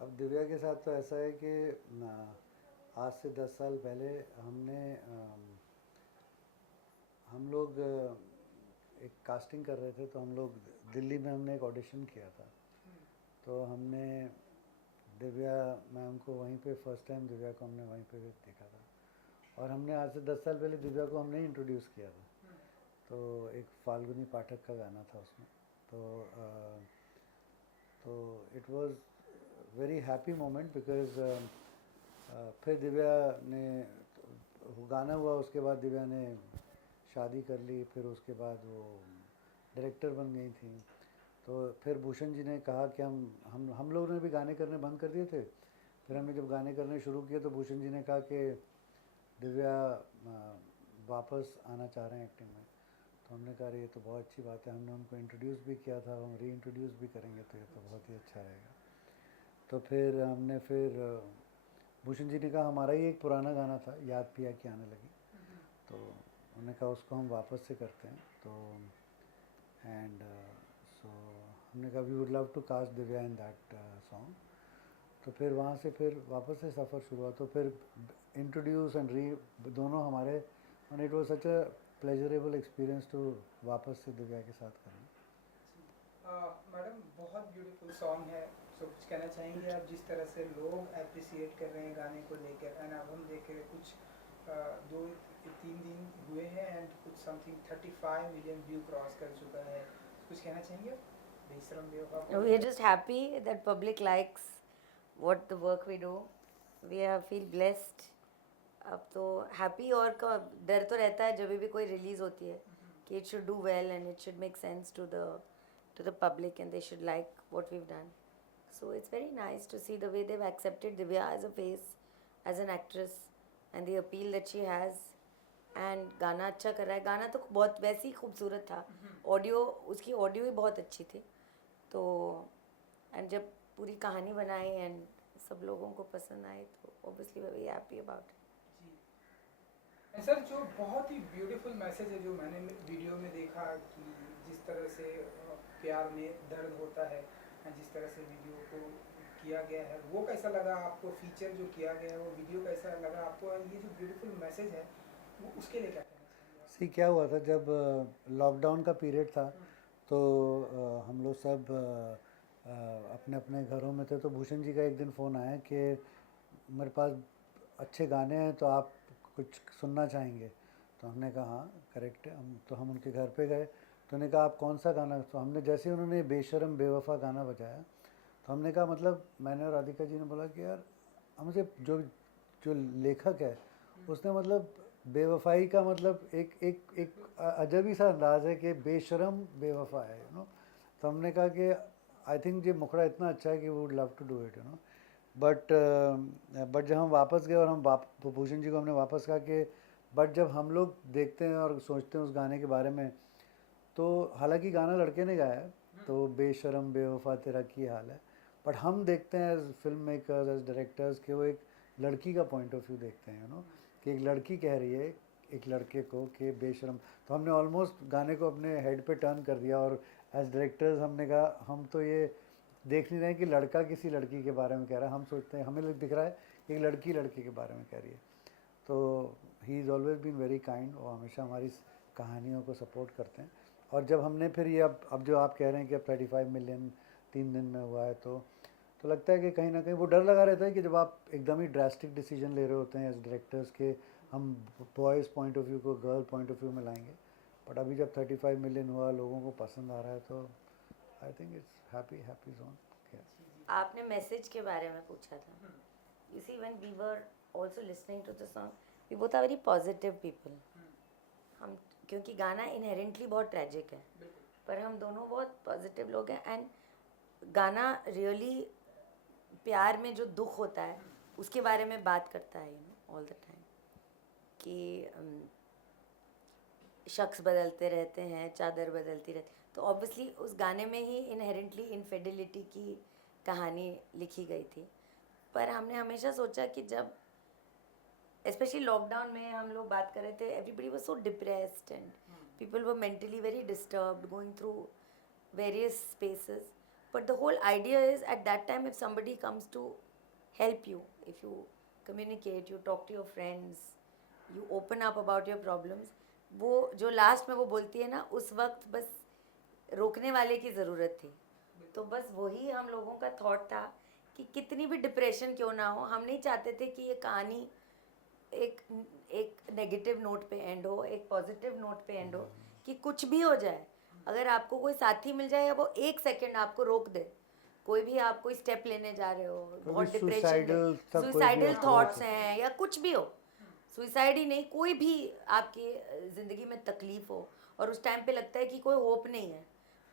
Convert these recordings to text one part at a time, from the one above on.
अब दिव्या के साथ तो ऐसा है कि आज से 10 साल पहले हम लोग एक कास्टिंग कर रहे थे, तो हम लोग दिल्ली में हमने एक ऑडिशन किया था। तो हमने दिव्या मैम को वहीं पे फर्स्ट टाइम दिव्या को हमने वहीं पे देखा था। और हमने आज से 10 साल पहले दिव्या को हमने इंट्रोड्यूस किया था। तो एक फाल्गुनी पाठक का गाना था उसमें। तो तो it was very happy moment because फिर दिव्या ने गाना हुआ, उसके बाद दिव्या ने शादी कर ली, फिर उसके बाद वो डायरेक्टर बन गई थी। तो फिर भूषण जी ने कहा कि हम लोगों ने भी गाने करने बंद कर दिए थे। फिर हमने जब गाने करने शुरू किए तो भूषण जी ने कहा कि दिव्या वापस आना चाह रहे हैं एक्टिंग में। तो हमने कहा ये तो बहुत अच्छी बात है, हमने उनको इंट्रोड्यूस भी किया था, हम री इंट्रोड्यूस भी करेंगे तो ये तो बहुत ही अच्छा रहेगा। तो फिर हमने फिर भूषण जी ने कहा हमारा ही एक पुराना गाना था, याद पिया की आने लगी। तो उन्होंने कहा उसको हम वापस से करते हैं। तो एंड सो हमने कहा we would love to cast Divya in that song. तो फिर वहाँ से फिर वापस से सफ़र शुरू हुआ। तो फिर इंट्रोड्यूस एंड री दोनों हमारे, and it was such a pleasurable experience to वापस से दिव्या के साथ करना। मैडम बहुत ब्यूटीफुल सॉन्ग है। सो कुछ कहना चाहेंगे आप, जिस तरह से लोग अप्रिसिएट कर रहे हैं गाने को लेकर, एंड अब हम देख रहे कुछ 2-3 दिन हुए हैं एंड कुछ समथिंग 35 मिलियन व्यू क्रॉस कर चुका है। कुछ कहना चाहेंगे आप बेशरम बेवफा को? We are just happy that public likes what the work we do. We are feel blessed. अब तो हैप्पी और का डर तो रहता है जब भी कोई रिलीज होती है कि it should do well and it should make sense to the public and they should like what we've done. So it's very nice to see the way they've accepted Divya as a face, as an actress, and the appeal that she has. And गाना अच्छा कर रहा है। गाना तो बहुत वैसे ही खूबसूरत था, ऑडियो उसकी ऑडियो ही बहुत अच्छी थी। तो एंड जब पूरी कहानी बनाई एंड सब लोगों को पसंद आई तो obviously we happy about it. जी। एंड सर, जो बहुत ही ब्यूटीफुल मैसेज है जो मैंने वीडियो में देखा कि जिस तरह से प्यार में दर्द होता है, जिस तरह से वीडियो को किया गया है, वो कैसा लगा आपको? फीचर जो किया गया है वो वीडियो कैसा लगा आपको? और ये जो ब्यूटीफुल मैसेज है वो उसके लिए क्या कहना चाहेंगे आप? सी क्या हुआ था जब लॉकडाउन का पीरियड था, तो हम लोग सब अपने अपने घरों में थे। तो भूषण जी का एक दिन फ़ोन आया कि मेरे पास अच्छे गाने हैं, तो आप कुछ सुनना चाहेंगे? तो हमने कहा हाँ करेक्ट है। हम उनके घर पे गए। तो उन्होंने कहा आप कौन सा गाना? तो हमने जैसे ही उन्होंने बेशरम बेवफा गाना बजाया, तो हमने कहा मतलब मैंने और राधिका जी ने बोला कि यार मुझे जो जो लेखक है उसने मतलब बेवफाई का मतलब एक एक एक अजब ही सा अंदाज है कि बेशरम बेवफा है, यू नो। तो हमने कहा कि आई थिंक ये मुखड़ा इतना अच्छा है कि would love to do it, you know. But जब हम वापस गए और हम भूषण जी को हमने वापस कहा कि बट जब हम लोग देखते हैं और सोचते हैं उस गाने के बारे में, तो हालांकि गाना लड़के ने गाया है, तो बेशरम बेवफा तेरा की हाल है, बट हम देखते हैं as film makers, as directors कि वो एक लड़की का पॉइंट ऑफ व्यू देखते हैं, यू नो, कि एक लड़की कह रही है एक लड़के को कि बेशरम। तो हमने ऑलमोस्ट गाने को अपने हेड पे टर्न कर दिया, और एज डायरेक्टर्स हमने कहा हम तो ये देख नहीं रहे हैं कि लड़का किसी लड़की के बारे में कह रहा है, हम सोचते हैं हमें दिख रहा है कि एक लड़की लड़के के बारे में कह रही है। तो he is always been very kind, और हमेशा हमारी कहानियों को सपोर्ट करते हैं। और जब हमने फिर ये अब जो आप कह रहे हैं कि अब 35 मिलियन 3 दिन में हुआ है, तो लगता है कि कहीं ना कहीं वो डर लगा रहता है कि जब आप एकदम ही ड्रास्टिक डिसीजन ले रहे होते हैं एज डायरेक्टर्स के, हम बॉयज़ पॉइंट ऑफ व्यू को गर्ल पॉइंट ऑफ व्यू में लाएंगे। बट अभी जब 35 मिलियन हुआ, लोगों को पसंद आ रहा है, तो I think it's happy happy zone. आपने मैसेज के बारे में पूछा था। You see when we were also listening to the song, we both are very positive people. हम क्योंकि गाना इनहेरेंटली बहुत ट्रेजिक है, पर हम दोनों बहुत पॉजिटिव लोग हैं। एंड गाना रियली प्यार में जो दुख होता है उसके बारे में बात करता है, you know, all the time कि शख्स बदलते रहते हैं, चादर बदलती रहती। तो ऑब्वियसली उस गाने में ही इनहेरेंटली इनफिडेलिटी की कहानी लिखी गई थी। पर हमने हमेशा सोचा कि जब स्पेशली लॉकडाउन में हम लोग बात कर रहे थे, everybody was so depressed and people were mentally very disturbed, going through various spaces. But the whole idea is at that time, if somebody comes to help you, if you communicate, you talk to your friends, you open up about your problems, वो जो last में वो बोलती है ना, उस वक्त बस रोकने वाले की ज़रूरत थी. तो बस वही हम लोगों का थॉट था कि कितनी भी डिप्रेशन क्यों ना हो, हम नहीं चाहते थे कि ये कहानी एक एक नेगेटिव नोट पे एंड हो, एक पॉजिटिव नोट पे एंड हो, कि कुछ भी हो जाए, अगर आपको कोई साथी मिल जाए या वो एक सेकंड आपको रोक दे, कोई भी आप कोई स्टेप लेने जा रहे हो, बहुत डिप्रेशन, सुसाइडल थॉट्स हैं या कुछ भी हो, सुसाइड ही नहीं, कोई भी आपकी ज़िंदगी में तकलीफ़ हो और उस टाइम पे लगता है कि कोई होप नहीं है,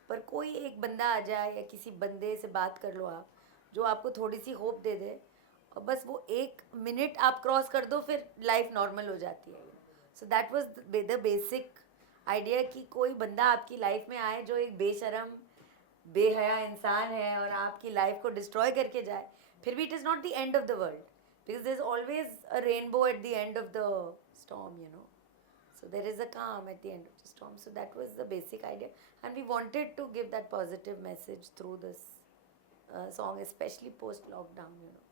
पर कोई एक बंदा आ जाए या किसी बंदे से बात कर लो आप, जो आपको थोड़ी सी होप दे दे, और बस वो एक मिनट आप क्रॉस कर दो, फिर लाइफ नॉर्मल हो जाती है. So that was the basic idea कि कोई बंदा आपकी लाइफ में आए जो एक बेशरम बेहया इंसान है और आपकी लाइफ को डिस्ट्रॉय करके जाए, फिर भी it is not the end of the world, because there is always a rainbow at the end of the storm, you know. So there is a calm at the end of the storm. So that was the basic idea, and we wanted to give that positive message through this song, especially post lockdown, you know.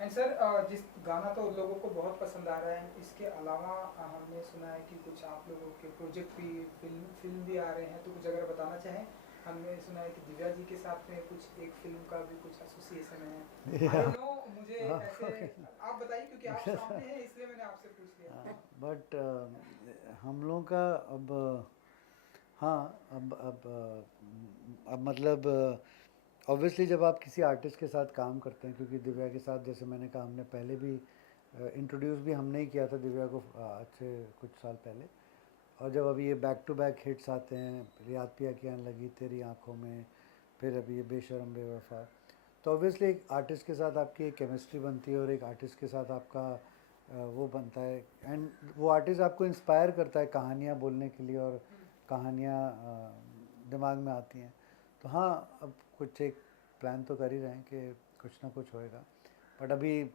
And sir, जिस गाना तो लोगों को बहुत पसंद आ रहा है, इसके अलावा हमने सुना है कि कुछ आप लोगों के प्रोजेक्ट भी फिल्म भी आ रहे हैं, तो कुछ अगर बताना चाहें. हमने सुना है कि दिव्या जी के साथ में कुछ एक फिल्म का भी कुछ एसोसिएशन है. I don't know, मुझे ऐसे आप बताइए, क्योंकि आप सामने हैं इसलिए मैंने आपसे पूछ लिया. बट हम लोगों का अब हाँ अब मतलब ऑब्वियसली जब आप किसी आर्टिस्ट के साथ काम करते हैं, क्योंकि दिव्या के साथ जैसे मैंने कहा, हमने पहले भी इंट्रोड्यूस भी हमने ही किया था दिव्या को आज से कुछ साल पहले, और जब अभी ये बैक टू बैक हिट्स आते हैं, रियाद पिया की आने लगी, तेरी आंखों में, फिर अभी ये बेशरम बेवफा, तो ऑब्वियसली एक आर्टिस्ट के साथ आपकी एक केमिस्ट्री बनती है और एक आर्टिस्ट के साथ आपका वो बनता है, एंड वो आर्टिस्ट आपको इंस्पायर करता है कहानियाँ बोलने के लिए, और कहानियाँ दिमाग में आती हैं. तो हाँ, अब कुछ एक प्लान तो कर ही रहे हैं कि कुछ ना कुछ होएगा, बट अभी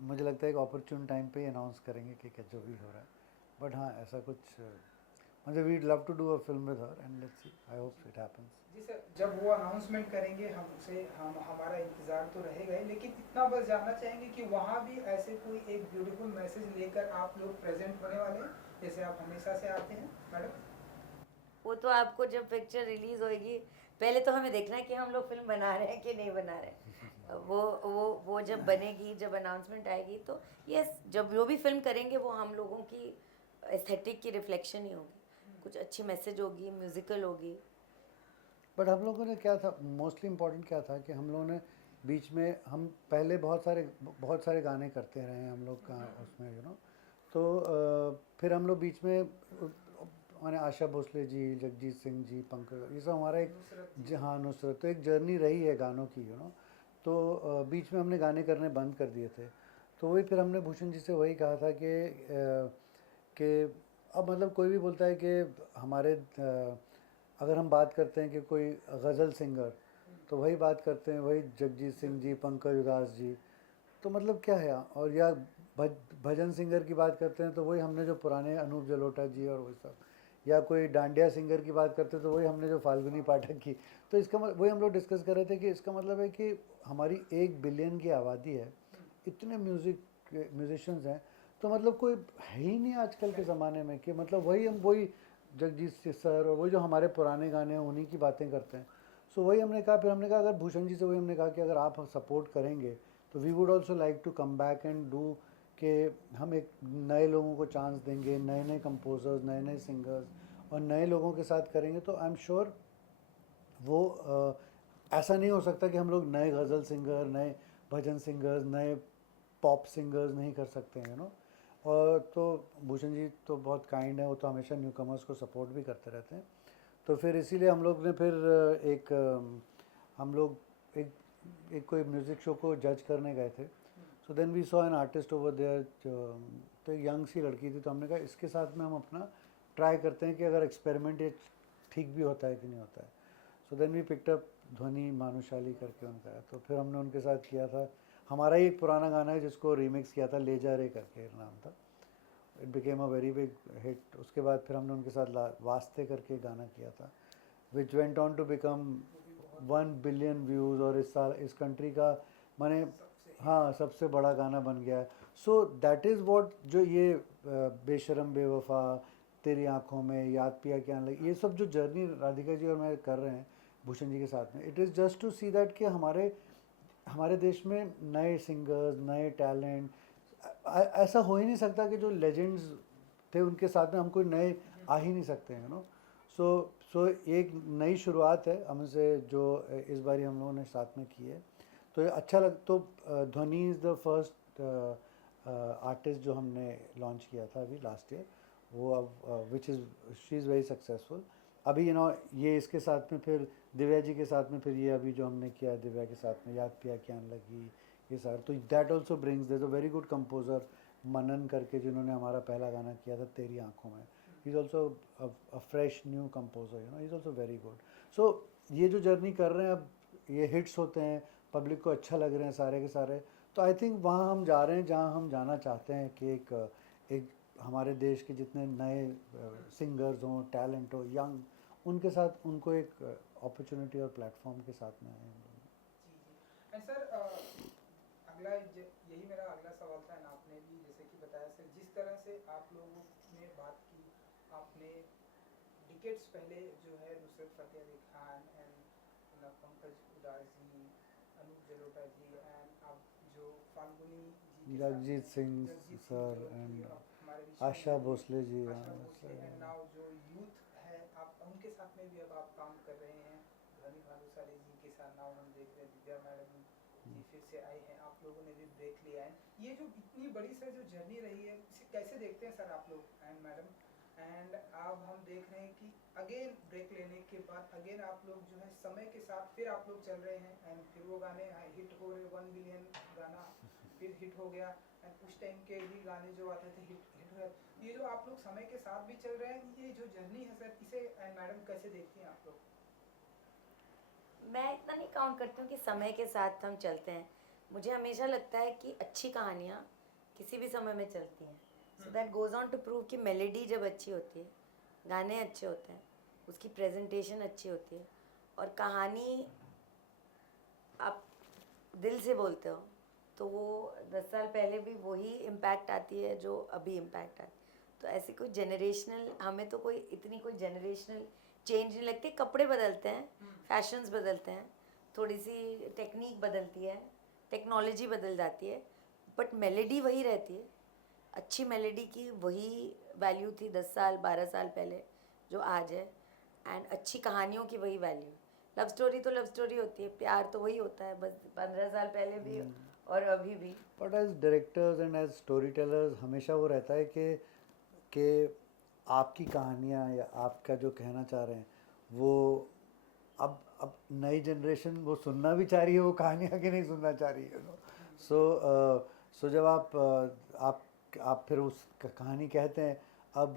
मुझे लगता है एक अपॉर्चुन टाइम पे अनाउंस करेंगे कि क्या जो भी हो रहा है. बट हाँ, ऐसा कुछ मतलब we'd love to do a film with her, and let's see, I hope it happens. जी सर, जब वो अनाउंसमेंट करेंगे हमारा इंतज़ार तो रहेगा ही, लेकिन इतना बस जानना चाहेंगे कि वहाँ भी ऐसे कोई एक ब्यूटीफुल मैसेज लेकर आप लोग प्रेजेंट होने वाले हैं, जैसे आप हमेशा से आते हैं मैडम. वो तो आपको जब पिक्चर रिलीज़ होएगी, पहले तो हमें देखना है कि हम लोग फिल्म बना रहे हैं कि नहीं बना रहे हैं. वो जब बनेगी, जब अनाउंसमेंट आएगी, तो यस, जब जो भी फिल्म करेंगे वो हम लोगों की एस्थेटिक की रिफ्लेक्शन ही होगी, कुछ अच्छी मैसेज होगी, म्यूज़िकल होगी. बट हम लोगों ने क्या था, मोस्टली इम्पोर्टेंट क्या था कि हम लोगों ने बीच में, हम पहले बहुत सारे गाने करते रहे हैं हम लोग का उसमें, यू नो. तो फिर हम लोग बीच में माने आशा भोसले जी, जगजीत सिंह जी, पंकज, ये सब हमारा एक हाँ नुसरत, तो एक जर्नी रही है गानों की, यू नो. तो बीच में हमने गाने करने बंद कर दिए थे, तो वही फिर हमने भूषण जी से वही कहा था कि अब मतलब कोई भी बोलता है कि हमारे अगर हम बात करते हैं कि कोई गज़ल सिंगर, तो वही बात करते हैं, वही जगजीत सिंह जी, पंकज उदास जी, तो मतलब क्या है. और या भजन सिंगर की बात करते हैं तो वही हमने जो पुराने अनूप जलोटा जी और वही सब, या कोई डांडिया सिंगर की बात करते हैं तो वही हमने जो फाल्गुनी पाठक की. तो इसका वही हम लोग डिस्कस कर रहे थे कि इसका मतलब है कि हमारी 1 बिलियन की आबादी है, इतने म्यूजिशियंस हैं, तो मतलब कोई है ही नहीं आजकल के ज़माने में कि मतलब वही जगजीत सर और वही जो हमारे पुराने गाने हैं उन्हीं की बातें करते हैं. सो वही हमने कहा, फिर हमने कहा अगर भूषण जी से वही हमने कहा कि अगर आप सपोर्ट करेंगे तो we would also like to come back and do, कि हम एक नए लोगों को चांस देंगे, नए कंपोजर्स, नए सिंगर्स, और नए लोगों के साथ करेंगे, तो आई एम श्योर वो ऐसा नहीं हो सकता कि हम लोग नए गज़ल सिंगर, नए भजन सिंगर्स, नए पॉप सिंगर्स नहीं कर सकते हैं, यू नो. और तो भूषण जी तो बहुत काइंड है, वो तो हमेशा न्यू कमर्स को सपोर्ट भी करते रहते हैं. तो फिर इसीलिए हम लोग ने फिर एक कोई म्यूज़िक शो को जज करने गए थे. So then we saw an artist over there, तो एक यंग सी लड़की थी, तो हमने कहा इसके साथ में हम अपना ट्राई करते हैं कि अगर एक्सपेरिमेंट ये ठीक भी होता है कि नहीं होता है. So then we picked up Dhvani Bhanushali करके उनका, तो फिर हमने उनके साथ किया था. हमारा ही एक पुराना गाना है जिसको रीमिक्स किया था, ले जा रे करके नाम था. It became a very big hit. उसके बाद फिर हमने उनके साथ वास्ते करके गाना किया था, which went on to become 1 billion views और इस साल इस कंट्री का माने हाँ सबसे बड़ा गाना बन गया है. सो दैट इज़ व्हाट जो ये बेशरम बेवफा, तेरी आंखों में, याद पिया क्या लगी, ये सब जो जर्नी राधिका जी और मैं कर रहे हैं भूषण जी के साथ में, it is just to see that कि हमारे देश में नए सिंगर्स, नए टैलेंट, ऐसा हो ही नहीं सकता कि जो लेजेंड्स थे उनके साथ में हम कोई नए आ ही नहीं सकते हैं, सो एक नई शुरुआत है हमसे जो इस बारी हम लोगों ने साथ में की है. तो ये अच्छा तो ध्वनि इज़ द फर्स्ट आर्टिस्ट जो हमने लॉन्च किया था अभी लास्ट ईयर, वो अब which is she is very successful. अभी ये इसके साथ में फिर दिव्या जी के साथ में फिर ये अभी जो हमने किया दिव्या के साथ में, याद पिया क्या लगी, ये सारा. तो that also brings, there is a very good composer Manan करके जिन्होंने हमारा पहला गाना किया था तेरी आंखों में. He is also a fresh new composer, he is also very good. So ये जो जर्नी कर रहे हैं अब, ये हिट्स होते हैं, पब्लिक को अच्छा लग रहे हैं सारे के सारे. तो आई थिंक वहाँ हम जा रहे हैं जहाँ हम जाना चाहते हैं कि एक हमारे देश के जितने नए सिंगर्स हों, टैलेंट हो, यंग, उनके साथ उनको एक अपॉर्चुनिटी और प्लेटफॉर्म के साथ में आए हम लोग. जी एंड सर यही मेरा अगला सवाल था. एंड आपने भी जैसे कि बताया सर, जिस तरह से आप लोगों ने बात की, आपने डिकेट्स पहले जो है नुसरत फ़तेह अली खान एंड पंकज उधास जी, अनूप जलोटा जी एंड अब जो फाल्गुनी जी के Jagjit Singh sir and Asha Bhosle ji, and now जो यूथ है आप उनके साथ में भी अब आप काम कर रहे हैं. ध्वनि भानुशाली जी के साथ नाउ हम देख रहे हैं दिव्या मैडम जी फिर से आई हैं, आप लोगों ने भी ब्रेक लिया है. ये जो इतनी बड़ी सर जो जर्नी रही है, इसे कैसे देखते हैं सर आप लोग एंड मैडम? एंड अब हम देख रहे हैं कि अगेन ब्रेक लेने के बाद अगेन आप लोग जो है समय के साथ फिर आप लोग चल रहे हैं एंड फिर वो गाने हिट हो रहे. 1 बिलियन गाना फिर हिट हो गया एंड उस टाइम के भी गाने जो आते थे हिट हो गए. ये जो आप लोग समय के साथ भी चल रहे हैं, ये जो जर्नी है सर, इसे एंड मैडम कैसे देखती हैं आप लोग? मैं इतना नहीं काउंट करती हूँ कि समय के साथ हम चलते हैं. मुझे हमेशा लगता है कि अच्छी कहानियाँ किसी भी समय में चलती हैं. So that goes on to prove कि मेलेडी जब अच्छी होती है, गाने अच्छे होते हैं, उसकी प्रेजेंटेशन अच्छी होती है और कहानी आप दिल से बोलते हो, तो वो 10 साल पहले भी वही इम्पैक्ट आती है जो अभी इम्पैक्ट आती है. तो ऐसे कोई जनरेशनल, हमें तो कोई इतनी कोई जनरेशनल चेंज नहीं लगती. कपड़े बदलते हैं, फैशंस बदलते हैं, थोड़ी सी टेक्निक बदलती है, टेक्नोलॉजी बदल जाती है, बट मेलेडी वही रहती है. अच्छी मेलेडी की वही वैल्यू थी 10 साल 12 साल पहले जो आज है. एंड अच्छी कहानियों की वही वैल्यू. लव स्टोरी तो लव स्टोरी होती है, प्यार तो वही होता है, बस 15 साल पहले भी और अभी भी. But as directors and as story tellers हमेशा वो रहता है कि आपकी कहानियाँ या आपका जो कहना चाह रहे हैं वो अब नई जनरेशन वो सुनना भी चाह रही है वो कहानियाँ कि नहीं सुनना चाह रही है. सो जब आप फिर उस कहानी कहते हैं अब,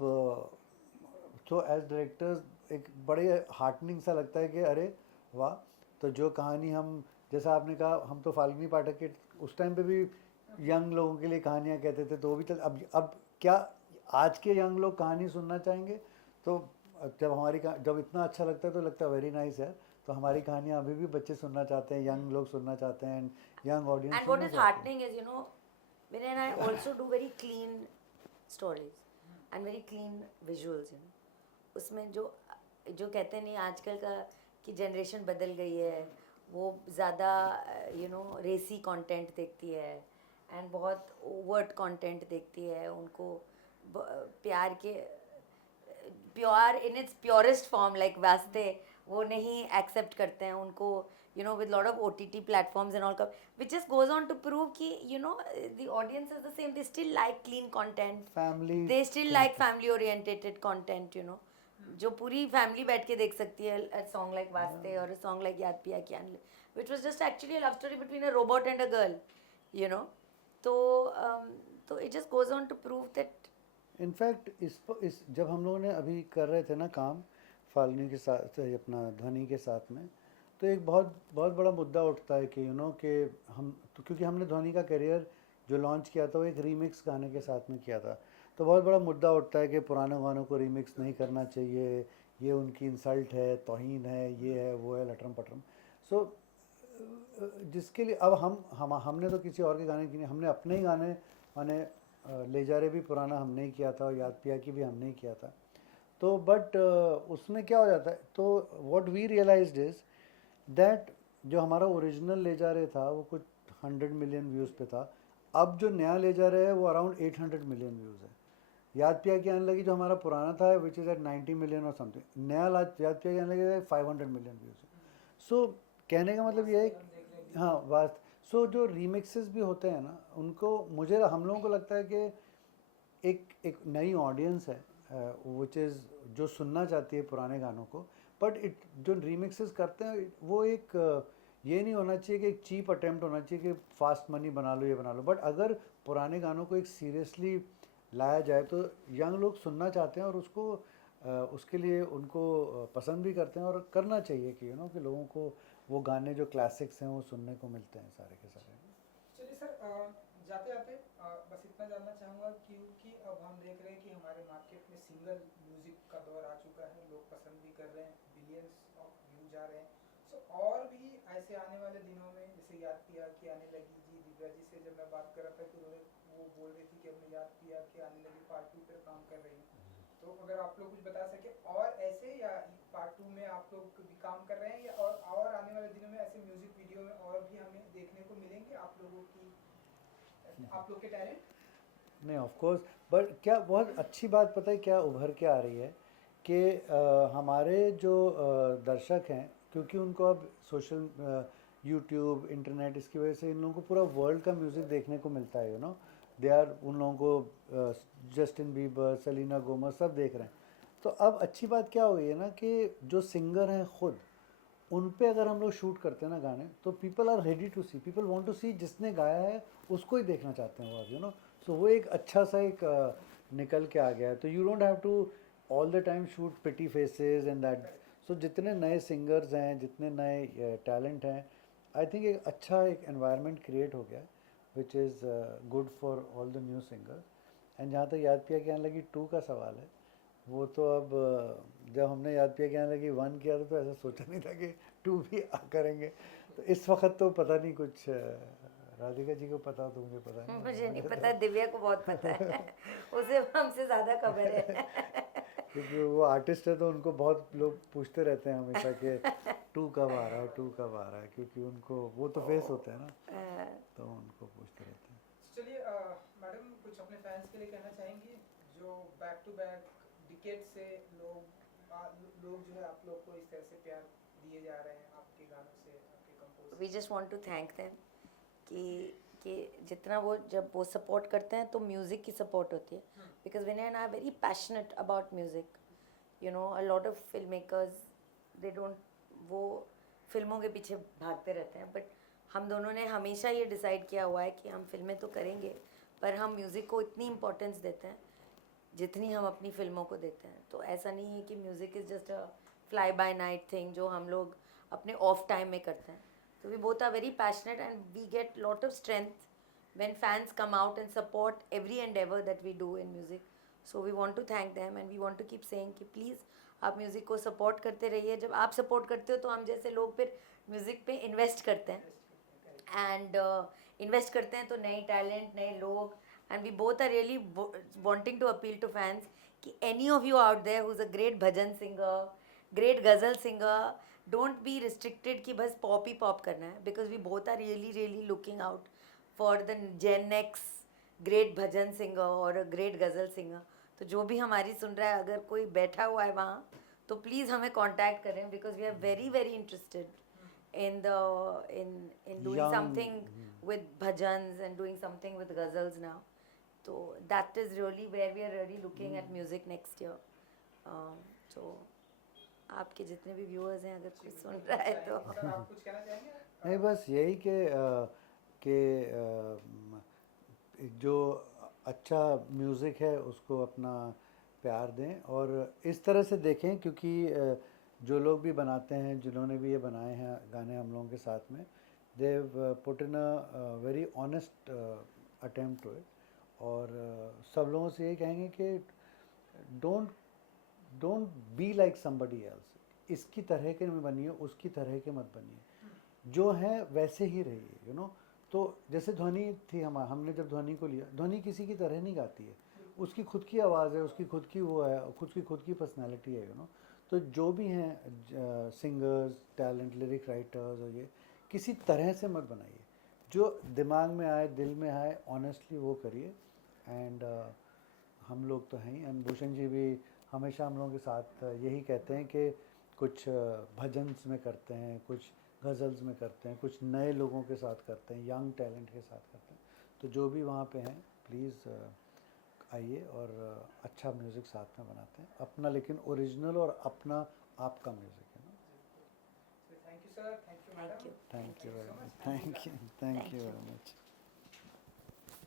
तो एज डायरेक्टर्स एक बड़े हार्टनिंग सा लगता है कि अरे वाह. तो जो कहानी हम, जैसा आपने कहा, हम तो फाल्गुनी पाठक के उस टाइम पे भी यंग लोगों के लिए कहानियाँ कहते थे, तो वो भी चल. अब क्या आज के यंग लोग कहानी सुनना चाहेंगे? तो जब इतना अच्छा लगता है तो लगता है वेरी नाइस है. तो हमारी कहानियाँ अभी भी बच्चे सुनना चाहते हैं, यंग लोग सुनना चाहते हैं, young audience. And what is heartening is, Vinay and I also do very clean stories and very clean visuals. उसमें जो कहते हैं नहीं आजकल का कि जनरेशन बदल गई है, वो ज़्यादा रेसी कंटेंट देखती है एंड बहुत ओवर्ट कंटेंट देखती है. उनको प्यार के pure in its purest form like वास्ते वो नहीं एक्सेप्ट करते हैं उनको, with lot of OTT platforms and all, which just goes on to prove कि the audience is the same. They still like clean content, family, they still like family oriented content, जो पूरी family बैठ के देख सकती है. A song like वास्ते और a song like याद पिया क्या, which was just actually a love story between a robot and a girl. तो it just goes on to prove that. In fact इस जब हम लोगों ने अभी कर रहे थे ना काम फाल्गुनी के साथ, अपना ध्वनि के साथ में, तो एक बहुत बहुत बड़ा मुद्दा उठता है कि कि हम तो, क्योंकि हमने ध्वनि का करियर जो लॉन्च किया था वो एक रीमिक्स गाने के साथ में किया था, तो बहुत बड़ा मुद्दा उठता है कि पुराने गानों को रीमिक्स नहीं करना चाहिए, ये उनकी इंसल्ट है, तौहीन है, ये है वो है, लटरम पटरम. सो जिसके लिए अब हमने तो किसी और के गाने की नहीं, हमने अपने ही गाने माने ले जा रहे भी पुराना हमने ही किया था और याद पिया की भी हमने ही किया था। तो बट उसमें क्या हो जाता है, तो what we realised is that जो हमारा ओरिजिनल ले जा रहे था वो कुछ 100 मिलियन व्यूज़ पे था, अब जो नया ले जा रहे हैं वो अराउंड 800 मिलियन व्यूज़ है। याद पिया की आने लगी जो हमारा पुराना था विच इज़ एट 90 मिलियन और समथिंग, नया याद पिया की आने लगी 500 मिलियन व्यूज़ है। सो कहने का मतलब ये है हाँ बात। सो जो रीमिक्सेस भी होते हैं ना उनको मुझे हम लोगों को लगता है कि एक नई ऑडियंस है विच इज़ जो सुनना चाहती है पुराने गानों को, बट जो रीमिक्सेस करते हैं वो एक ये नहीं होना चाहिए कि एक चीप अटेम्प्ट होना चाहिए कि फास्ट मनी बना लो ये बना लो, बट अगर पुराने गानों को एक सीरियसली लाया जाए तो यंग लोग सुनना चाहते हैं और उसको उसके लिए उनको पसंद भी करते हैं और करना चाहिए कि कि लोगों को वो गाने जो क्लासिक्स हैं वो सुनने को मिलते हैं सारे के सारे। चलिए सर, जाते जाते बस इतना जानना चाहूँगा क्योंकि अब हम देख रहे हैं कि हमारे मार्केट में सिंगल म्यूजिक का दौर आ चुका है, लोग पसंद भी कर रहे हैं, बिलियंस ऑफ व्यूज आ रहे हैं। सो और भी ऐसे आने वाले दिनों में जैसे याद पिया की आने लगी जी, दिव्या जी से जब मैं बात कर रहा था कि उन्होंने वो बोल रही थी कि अपने याद पिया के आने लगी पार्ट 2 पर काम कर रही हैं, तो अगर आप लोग कुछ बता सके और ऐसे या पार्ट 2 में आप लोग भी काम कर रहे हैं या और आने वाले दिनों में ऐसे म्यूजिक वीडियो में और भी हमें देखने को मिलेंगे आप लोगों की, आप लोग के टैलेंट? नहीं ऑफ कोर्स, बट क्या बहुत अच्छी बात पता है क्या उभर के आ रही है कि हमारे जो दर्शक हैं क्योंकि उनको अब सोशल यूट्यूब इंटरनेट इसकी वजह से इन लोगों को पूरा वर्ल्ड का म्यूज़िक देखने को मिलता है, दे आर उन लोगों को जस्टिन बीबर सेलिना गोमर सब देख रहे हैं। तो अब अच्छी बात क्या हुई है ना कि जो सिंगर हैं खुद उन पे अगर हम लोग शूट करते हैं ना गाने तो people are ready to see, people want to see, जिसने गाया है उसको ही देखना चाहते हैं वो अब सो वो एक अच्छा सा एक निकल के आ गया है। तो you don't have to all the time shoot pity faces and that. So जितने नए सिंगर्स हैं जितने नए टैलेंट हैं आई थिंक एक अच्छा एक एनवायरनमेंट क्रिएट हो गया which is good for all the new singers. And जहाँ तक याद पिया के आने लगी 2 का सवाल है, वो तो अब जब हमने याद पिया के आने लगी 1 किया था तो ऐसा सोचा नहीं था कि 2 भी करेंगे। तो इस वक्त तो पता नहीं कुछ राधिका जी को पता हो तो मुझे पता नहीं। मुझे नहीं पता, दिव्या को बहुत पता है उसे हमसे ज़्यादा खबर है क्योंकि वो आर्टिस्ट है तो उनको बहुत लोग पूछते रहते हैं हमेशा कि 2 कब आ रहा है 2 कब आ रहा है, क्योंकि उनको वो तो फेस होते हैं ना तो उनको पूछते रहते हैं। चलिए मैडम, कुछ अपने फैंस के लिए कहना चाहेंगी जो बैक टू बैक डिकेड से लोग जो है आप लोग को इस तरह से प्यार दिए जा रहे हैं आपके गानों से, आपके compose? We just want to thank them कि जितना वो जब वो सपोर्ट करते हैं तो म्यूज़िक की सपोर्ट होती है, because Vinay and I R very passionate about music. A lot of film makers they don't, वो फिल्मों के पीछे भागते रहते हैं, बट हम दोनों ने हमेशा ये डिसाइड किया हुआ है कि हम फिल्में तो करेंगे पर हम म्यूज़िक को इतनी इम्पोर्टेंस देते हैं जितनी हम अपनी फिल्मों को देते हैं। तो ऐसा नहीं है कि music is just a fly bye night thing जो हम लोग अपने ऑफ टाइम में करते हैं। So we both are very passionate and we get lot of strength when fans come out and support every endeavor that we do in music. So we want to thank them and we want to keep saying कि please आप music को support करते रहिए। जब आप support करते हो तो हम जैसे लोग फिर म्यूज़िक पे इन्वेस्ट करते हैं एंड इन्वेस्ट करते हैं तो नए टैलेंट नए लोग, and we both are really wanting to appeal to fans कि any of you out there who is a great bhajan singer, great ghazal singer, don't be restricted कि बस पॉप ही पॉप करना है, because we both are really really looking out for the gen next great bhajan singer और great ghazal singer. तो जो भी हमारी सुन रहा है अगर कोई बैठा हुआ है वहाँ तो प्लीज़ हमें कांटेक्ट करें, because we are very very interested in doing Young, something with bhajans and doing something with ghazals now. So that is really where we are really looking at music next year. So आपके जितने भी viewers हैं अगर कोई सुन रहा है तो sir आप कुछ कहना चाहेंगे? नहीं बस यही कि जो अच्छा म्यूज़िक है उसको अपना प्यार दें और इस तरह से देखें, क्योंकि जो लोग भी बनाते हैं जिन्होंने भी ये बनाए हैं गाने हम लोगों के साथ में, they've put in a very honest attempt to it. और सब लोगों से यही कहेंगे कि don't be like somebody else, इसकी तरह के में बनिए उसकी तरह के मत बनिए। जो है वैसे ही रहिए, यू नो। तो जैसे ध्वनि थी, हमने जब ध्वनि को लिया, ध्वनि किसी की तरह नहीं गाती है, उसकी खुद की आवाज़ है, उसकी खुद की वो है, खुद की पर्सनालिटी है, यू नो। तो जो भी हैं सिंगर्स, टैलेंट, लिरिक राइटर्स और ये, किसी तरह से मत बनाइए, जो दिमाग में आए, दिल में आए, ऑनेस्टली वो करिए। एंड हम लोग तो हैं ही, एंड भूषण जी भी हमेशा हम लोगों के साथ यही कहते हैं कि कुछ भजन्स में करते हैं, कुछ गज़ल्स में करते हैं, कुछ नए लोगों के साथ करते हैं, यंग टैलेंट के साथ करते हैं। तो जो भी वहाँ पे हैं प्लीज़ आइए और अच्छा म्यूज़िक साथ में बनाते हैं अपना, लेकिन ओरिजिनल और अपना आपका म्यूज़िक है ना। Thank you sir, thank you madam, you. Thank you so very much. Much, thank you very much.